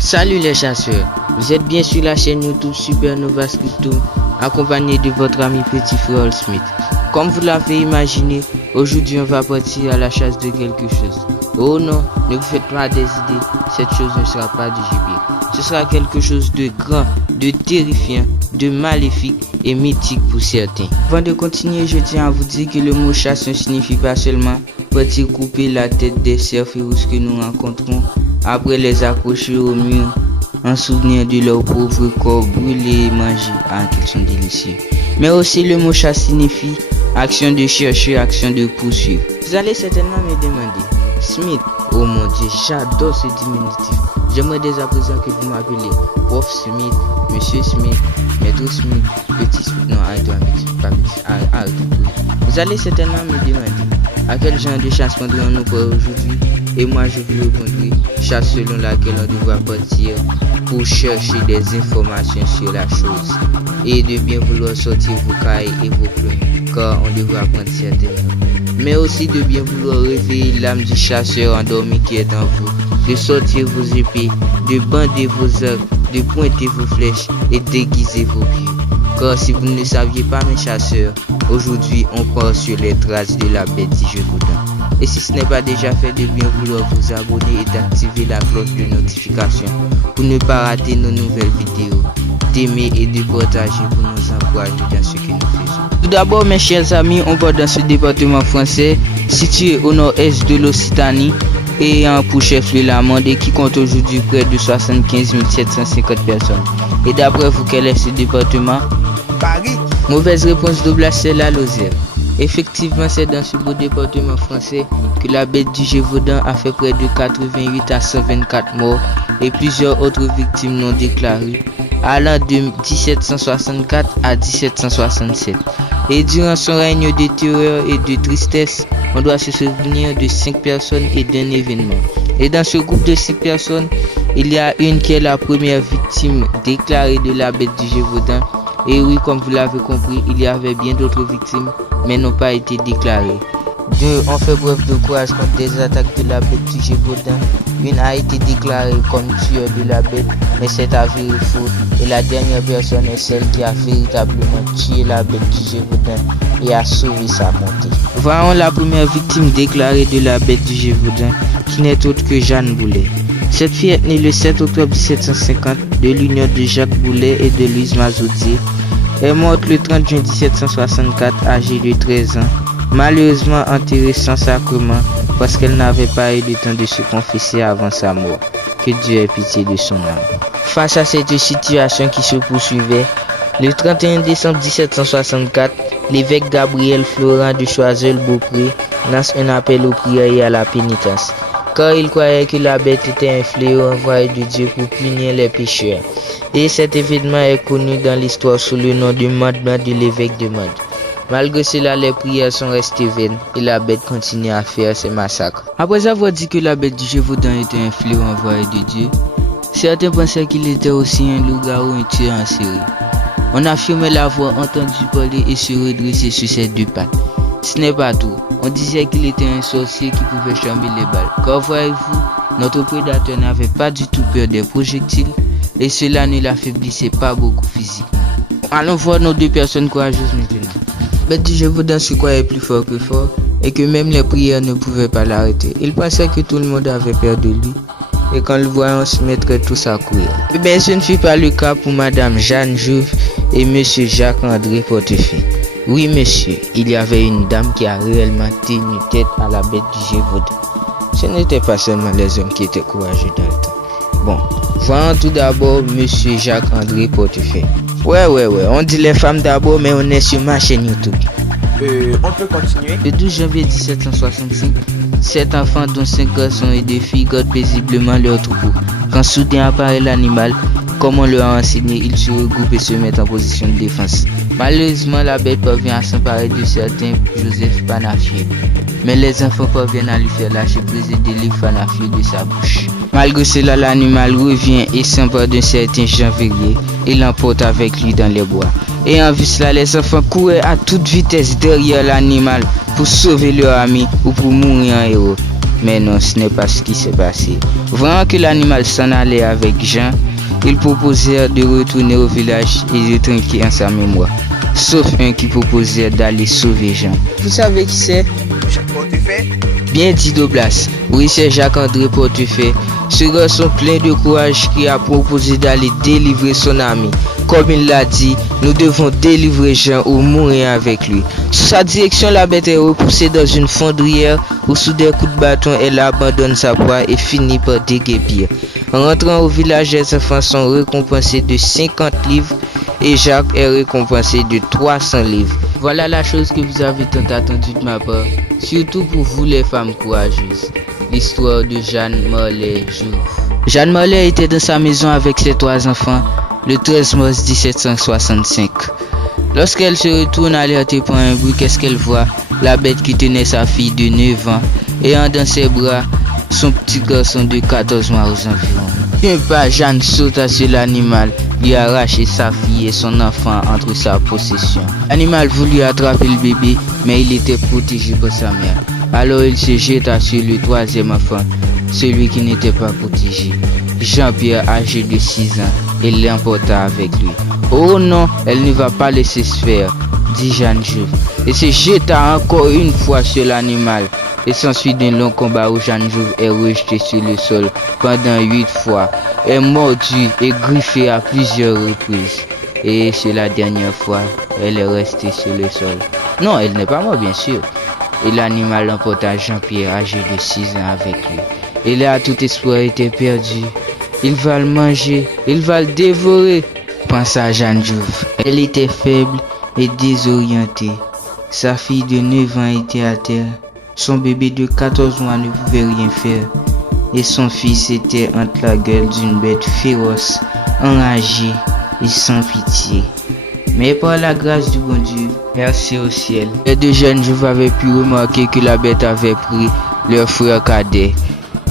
Salut les chasseurs, vous êtes bien sur la chaîne YouTube Supernova Crypto, accompagné de votre ami petit frère Smith. Comme vous l'avez imaginé, aujourd'hui on va partir à la chasse de quelque chose. Oh non, ne vous faites pas des idées, cette chose ne sera pas du gibier. Ce sera quelque chose de grand, de terrifiant, de maléfique et mythique pour certains. Avant de continuer, je tiens à vous dire que le mot chasse ne signifie pas seulement partir couper la tête des cerfs féroces que nous rencontrons après les accrocher au mur en souvenir de leurs pauvres corps brûlés et mangés. Ah, qu'ils sont délicieux. Mais aussi le mot chasse signifie action de chercher, action de poursuivre. Vous allez certainement me demander, Smith, oh mon Dieu, j'adore ce diminutif. J'aimerais dès à présent que vous m'appelez Prof Smith, Monsieur Smith, Maître Smith, Petit Smith. Non, arrête, arrête. Vous allez certainement me demander à quel genre de chasse prendrons-nous pour aujourd'hui. Et moi je vous répondrai, chasse selon laquelle on devra partir pour chercher des informations sur la chose. Et de bien vouloir sortir vos cailles et vos plumes, car on devra apprendre certainement. Mais aussi de bien vouloir réveiller l'âme du chasseur endormi qui est en vous, de sortir vos épées, de bander vos arcs, de pointer vos flèches et déguiser vos pieds. Car si vous ne le saviez pas mes chasseurs, aujourd'hui on part sur les traces de la bête du Gévaudan. Et si ce n'est pas déjà fait, de bien vouloir vous abonner et d'activer la cloche de notification pour ne pas rater nos nouvelles vidéos, d'aimer et de partager pour nous encourager dans ce que nous faisons. Tout d'abord mes chers amis, on va dans ce département français situé au nord-est de l'Occitanie et ayant pour chef-lieu la Mandé qui compte aujourd'hui près de 75 750 personnes. Et d'après vous, quel est ce département? Paris. Mauvaise réponse double, c'est la Lozère. Effectivement, c'est dans ce beau département français que la bête du Gévaudan a fait près de 88 à 124 morts et plusieurs autres victimes non déclarées, allant de 1764 à 1767. Et durant son règne de terreur et de tristesse, on doit se souvenir de 5 personnes et d'un événement. Et dans ce groupe de 5 personnes, il y a une qui est la première victime déclarée de la bête du Gévaudan. Et oui, comme vous l'avez compris, il y avait bien d'autres victimes, mais n'ont pas été déclarées. 2 ont fait preuve de courage contre des attaques de la bête du Gévaudan. Une a été déclarée comme tueur de la bête, mais c'est avéré faux. Et la dernière personne est celle qui a véritablement tué la bête du Gévaudan et a sauvé sa montée. Voyons la première victime déclarée de la bête du Gévaudan, qui n'est autre que Jeanne Boulet. Cette fille est née le 7 octobre 1750 de l'union de Jacques Boulet et de Louise Mazoudier. Elle est morte le 30 juin 1764, âgée de 13 ans, malheureusement enterrée sans sacrement parce qu'elle n'avait pas eu le temps de se confesser avant sa mort. Que Dieu ait pitié de son âme. Face à cette situation qui se poursuivait, le 31 décembre 1764, l'évêque Gabriel Florent de Choiseul-Beaupré lance un appel aux prières et à la pénitence, car il croyait que la bête était un fléau envoyé de Dieu pour punir les pécheurs. Et cet événement est connu dans l'histoire sous le nom de mandement de l'évêque de Mende. Malgré cela, les prières sont restées vaines et la bête continue à faire ses massacres. Après avoir dit que la bête du Gévaudan était un fléau envoyé de Dieu, certains pensaient qu'il était aussi un loup-garou, un tueur en série. On affirmait l'avoir entendu parler et se redresser sur ses 2 pattes. Ce n'est pas tout. On disait qu'il était un sorcier qui pouvait charmer les balles. Car voyez-vous, notre prédateur n'avait pas du tout peur des projectiles et cela ne l'affaiblissait pas beaucoup physiquement. Allons voir nos 2 personnes courageuses maintenant. Bête du Gévaudan se croyait plus fort que fort et que même les prières ne pouvaient pas l'arrêter. Il pensait que tout le monde avait peur de lui et qu'en le voyant se mettrait tous à courir. Eh bien, ce ne fut pas le cas pour Madame Jeanne Jouve et Monsieur Jacques-André Portefeuille. Oui monsieur, il y avait une dame qui a réellement tenu tête à la bête du Gévaudan. Ce n'était pas seulement les hommes qui étaient courageux dans le temps. Bon, voyons tout d'abord monsieur Jacques-André Portefeuille. Ouais, on dit les femmes d'abord, mais on est sur ma chaîne YouTube. On peut continuer. Le 12 janvier 1765, 7 enfants dont 5 garçons et 2 filles gardent paisiblement leur troupeau. Quand soudain apparaît l'animal, comme on leur a enseigné, ils se regroupent et se mettent en position de défense. Malheureusement, la bête parvient à s'emparer de certains Joseph Panafieux. Mais les enfants parviennent à lui faire lâcher prise et délivre Panafieux de sa bouche. Malgré cela, l'animal revient et s'empare d'un certain Jean Verrier et l'emporte avec lui dans les bois. Et en vue cela, les enfants couraient à toute vitesse derrière l'animal pour sauver leur ami ou pour mourir en héros. Mais non, ce n'est pas ce qui s'est passé. Voyant que l'animal s'en allait avec Jean, ils proposèrent de retourner au village et de trinquer en sa mémoire. Sauf un qui proposait d'aller sauver Jean. Vous savez qui c'est? Jacques Portefeuille. Bien dit Douglas. Oui, c'est Jacques-André Portefeuille. Ce garçon plein de courage qui a proposé d'aller délivrer son ami. Comme il l'a dit, nous devons délivrer Jean ou mourir avec lui. Sous sa direction, la bête est repoussée dans une fondrière où sous des coups de bâton, elle abandonne sa proie et finit par déguerpir. En rentrant au village, les enfants sont récompensés de 50 livres et Jacques est récompensé de 300 livres. Voilà la chose que vous avez tant attendu de ma part, surtout pour vous les femmes courageuses. L'histoire de Jeanne Morlaix Jouve. Jeanne Morlaix était dans sa maison avec ses 3 enfants le 13 mars 1765. Lorsqu'elle se retourne alertée par un bruit, qu'est-ce qu'elle voit? La bête qui tenait sa fille de 9 ans ayant dans ses bras son petit garçon de 14 mois aux environs. Bien pas, Jeanne sauta sur l'animal, lui arracha sa fille et son enfant entre sa possession. L'animal voulut attraper le bébé, mais il était protégé par sa mère. Alors il se jeta sur le 3e enfant, celui qui n'était pas protégé. Jean-Pierre, âgé de 6 ans, et l'emporta avec lui. Oh non, elle ne va pas laisser se faire, dit Jeanne Jouve, et se jeta encore une fois sur l'animal. Et s'ensuit d'un long combat où Jeanne Jouve est rejetée sur le sol pendant 8 fois, est mordue et griffée à plusieurs reprises. Et c'est la dernière fois, elle est restée sur le sol. Non, elle n'est pas morte bien sûr. Et l'animal emporta Jean-Pierre, âgé de 6 ans, avec lui. Et là, tout espoir était perdu. Il va le manger, il va le dévorer, pensa Jeanne Jouve. Elle était faible et désorientée. Sa fille de 9 ans était à terre. Son bébé de 14 mois ne pouvait rien faire. Et son fils était entre la gueule d'une bête féroce, enragée et sans pitié. Mais par la grâce du bon Dieu, merci au ciel, les 2 jeunes Jouve avaient pu remarquer que la bête avait pris leur frère cadet.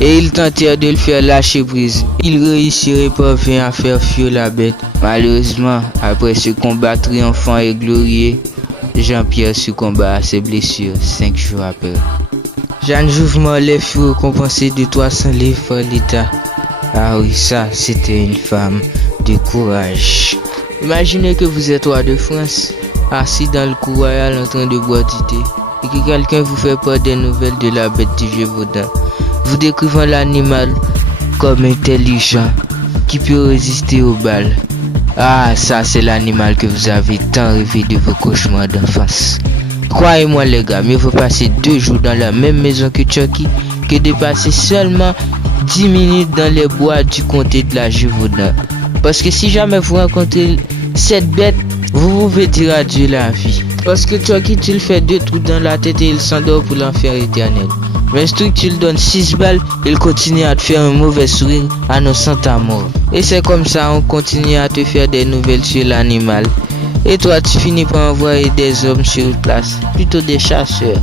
Et ils tentèrent de le faire lâcher prise. Ils réussirent parvenir à faire fuir la bête. Malheureusement, après ce combat triomphant et glorieux, Jean-Pierre succomba à ses blessures 5 jours après. Jeanne Jouve Morlaix fut récompensée de 300 livres par l'État. Ah oui, ça, c'était une femme de courage. Imaginez que vous êtes roi de France, assis dans le cour royal en train de boire du thé, et que quelqu'un vous fait part des nouvelles de la bête du Gévaudan, vous décrivant l'animal comme intelligent, qui peut résister aux balles. Ah, ça c'est l'animal que vous avez tant rêvé de vos cauchemars d'enfance. Croyez-moi les gars, mieux vaut passer 2 jours dans la même maison que Chucky que de passer seulement 10 minutes dans les bois du comté de la Gévaudan. Parce que si jamais vous rencontrez cette bête, vous pouvez dire adieu la vie. Parce que Chucky, tu le fais 2 trous dans la tête et il s'endort pour l'enfer éternel. Mais si tu le donnes 6 balles, il continue à te faire un mauvais sourire annonçant ta mort. Et c'est comme ça on continue à te faire des nouvelles sur l'animal. Et toi tu finis par envoyer des hommes sur place, plutôt des chasseurs.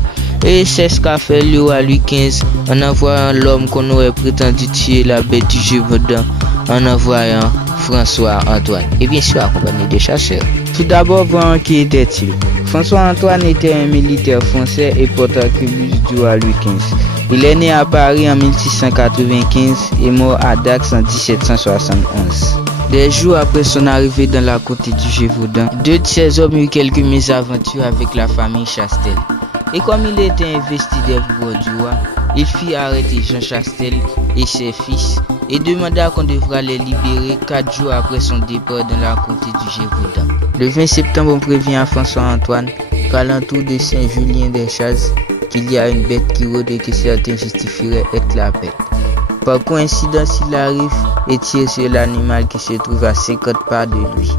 Et c'est ce qu'a fait le roi Louis XV en envoyant l'homme qu'on aurait prétendu tuer la bête du Gévaudan, en envoyant François Antoine, et bien sûr accompagné des chasseurs. Tout d'abord, voyons qui était-il. François Antoine était un militaire français et porte-arquebuse du roi Louis XV. Il est né à Paris en 1695 et mort à Dax en 1771. Des jours après son arrivée dans la comté du Gévaudan, 2 de ses hommes eurent quelques mésaventures avec la famille Chastel. Et comme il était investi des pouvoirs du roi, il fit arrêter Jean Chastel et ses fils et demanda qu'on devra les libérer 4 jours après son départ dans la comté du Gévaudan. Le 20 septembre, on prévient à François-Antoine qu'à l'entour de Saint-Julien-des-Chazes, qu'il y a une bête qui rôde et que certains justifieraient être la bête. Par coïncidence, il arrive et tire sur l'animal qui se trouve à 50 pas de lui.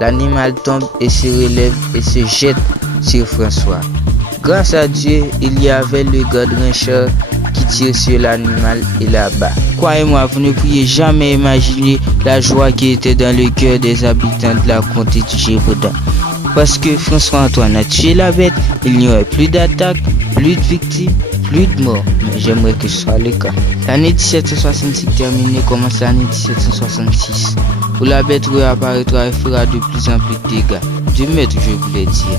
L'animal tombe et se relève et se jette sur François. Grâce à Dieu, il y avait le garde Richard qui tire sur l'animal et l'abat. Croyez-moi, vous ne pourriez jamais imaginer la joie qui était dans le cœur des habitants de la comté du Gévaudan. Parce que François-Antoine a tué la bête, il n'y aurait plus d'attaques, plus de victimes, plus de morts. Mais j'aimerais que ce soit le cas. L'année 1766 terminée commence l'année 1766, où la bête réapparaîtra et fera de plus en plus de dégâts. Dieu maître, je voulais dire.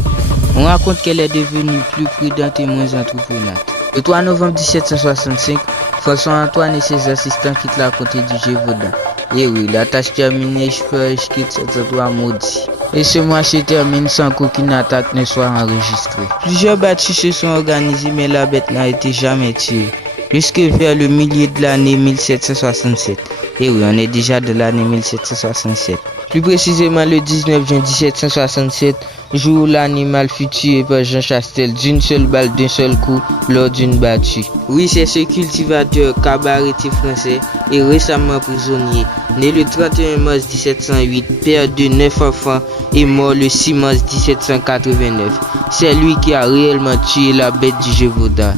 On raconte qu'elle est devenue plus prudente et moins entreprenante. Le 3 novembre 1765, François-Antoine et ses assistants quittent la comté du Gévaudan. Et oui, la tâche terminée, je quitte cet endroit maudit. Et ce mois se termine sans qu'aucune attaque ne soit enregistrée. Plusieurs battues se sont organisées, mais la bête n'a été jamais tuée. Jusque vers le milieu de l'année 1767. Et oui, on est déjà de l'année 1767. Plus précisément le 19 juin 1767, jour où l'animal fut tué par Jean Chastel d'une seule balle d'un seul coup lors d'une battue. Oui, c'est ce cultivateur cabaretier français et récemment prisonnier, né le 31 mars 1708, père de 9 enfants et mort le 6 mars 1789. C'est lui qui a réellement tué la bête du Gévaudan.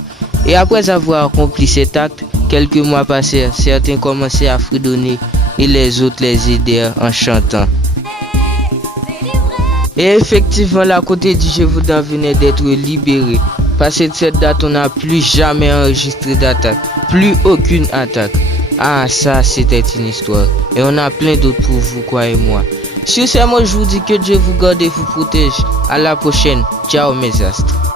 Et après avoir accompli cet acte, quelques mois passèrent, certains commençaient à fredonner et les autres les aidèrent en chantant. Et effectivement, la comté du Gévaudan venait d'être libérée. Passé de cette date, on n'a plus jamais enregistré d'attaque. Plus aucune attaque. Ah, ça, c'était une histoire. Et on a plein d'autres pour vous, croyez-moi. Sur ce, moi, je vous dis que Dieu vous garde et vous protège. À la prochaine. Ciao, mes astres.